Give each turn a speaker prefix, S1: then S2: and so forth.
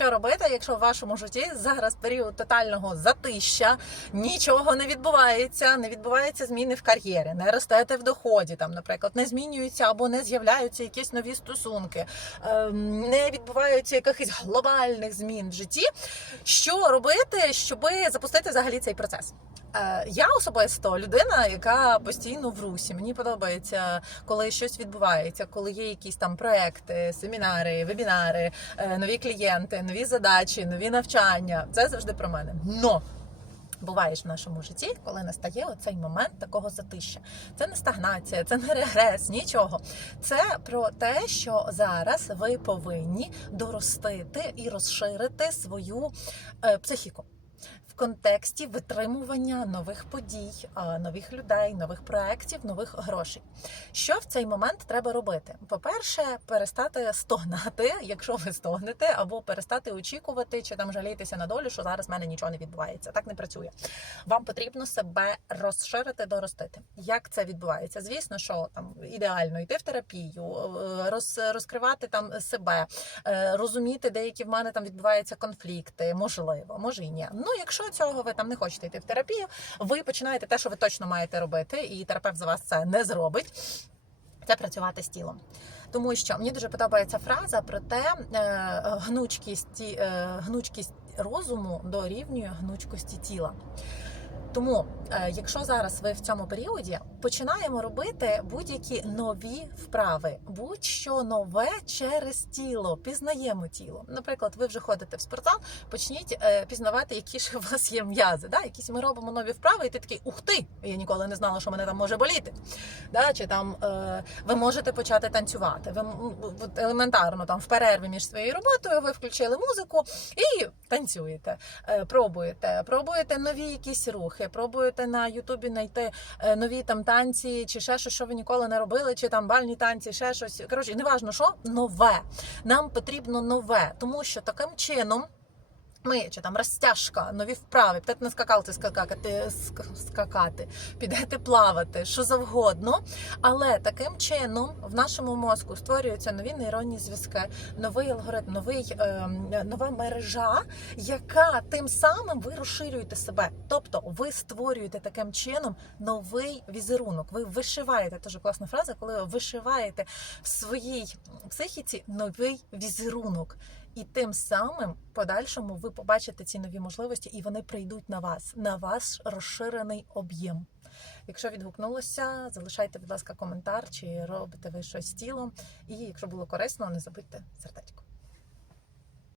S1: що робити, якщо в вашому житті зараз період тотального затища, нічого не відбувається, не відбуваються зміни в кар'єрі, не ростете в доході, там, наприклад, не змінюються або не з'являються якісь нові стосунки, ем, не відбуваються якихось глобальних змін в житті. Що робити, щоб запустити взагалі цей процес? Е, Я особисто людина, яка постійно в русі. Мені подобається, коли щось відбувається, коли є якісь там проекти, семінари, вебінари, е, нові клієнти, нові задачі, нові навчання. Це завжди про мене. Но буває ж в нашому житті, коли настає оцей момент такого затища. Це не стагнація, це не регрес, нічого. Це про те, що зараз ви повинні доростити і розширити свою е, психіку. Контексті витримування нових подій, нових людей, нових проєктів, нових грошей. Що в цей момент треба робити? По-перше, перестати стогнати, якщо ви стогнете, або перестати очікувати чи там жалітися на долю, що зараз в мене нічого не відбувається. Так не працює. Вам потрібно себе розширити, доростити. Як це відбувається? Звісно, що там ідеально йти в терапію, е, роз, розкривати там себе, е, розуміти, деякі в мене там відбуваються конфлікти, можливо, може і ні. Ну, якщо цього ви там не хочете йти в терапію, ви починаєте те, що ви точно маєте робити, і терапевт за вас це не зробить. Це працювати з тілом. Тому що мені дуже подобається фраза про те, е, гнучкість, е, гнучкість розуму дорівнює гнучкості тіла. Тому, е, якщо зараз ви в цьому періоді починаємо робити будь-які нові вправи, будь-що нове через тіло, пізнаємо тіло. Наприклад, ви вже ходите в спортзал, почніть е, пізнавати, які ж у вас є м'язи. Да? Якісь ми робимо нові вправи, і ти такий ух ти! Я ніколи не знала, що мене там може боліти. Да? Чи там е, ви можете почати танцювати. Ви елементарно там в перерві між своєю роботою ви включили музику і танцюєте, пробуєте, пробуєте нові якісь рухи, пробуєте на Ютубі знайти е, нові там танці, чи ще щось, що ви ніколи не робили, чи там бальні танці, ще щось. Коротше, неважно що, нове. Нам потрібно нове, тому що таким чином. Ми чи там розтяжка, нові вправи, підете на скакалці скакати, ск- скакати, підете плавати, що завгодно. Але таким чином в нашому мозку створюються нові нейронні зв'язки, новий алгоритм, новий, е, нова мережа, яка тим самим ви розширюєте себе. Тобто ви створюєте таким чином новий візерунок. Ви вишиваєте дуже класна фраза, коли ви вишиваєте в своїй психіці новий візерунок. І тим самим в подальшому ви побачите ці нові можливості, і вони прийдуть на вас, на ваш розширений об'єм. Якщо відгукнулося, залишайте, будь ласка, коментар, чи робите ви щось тілом. І якщо було корисно, не забудьте сердечко.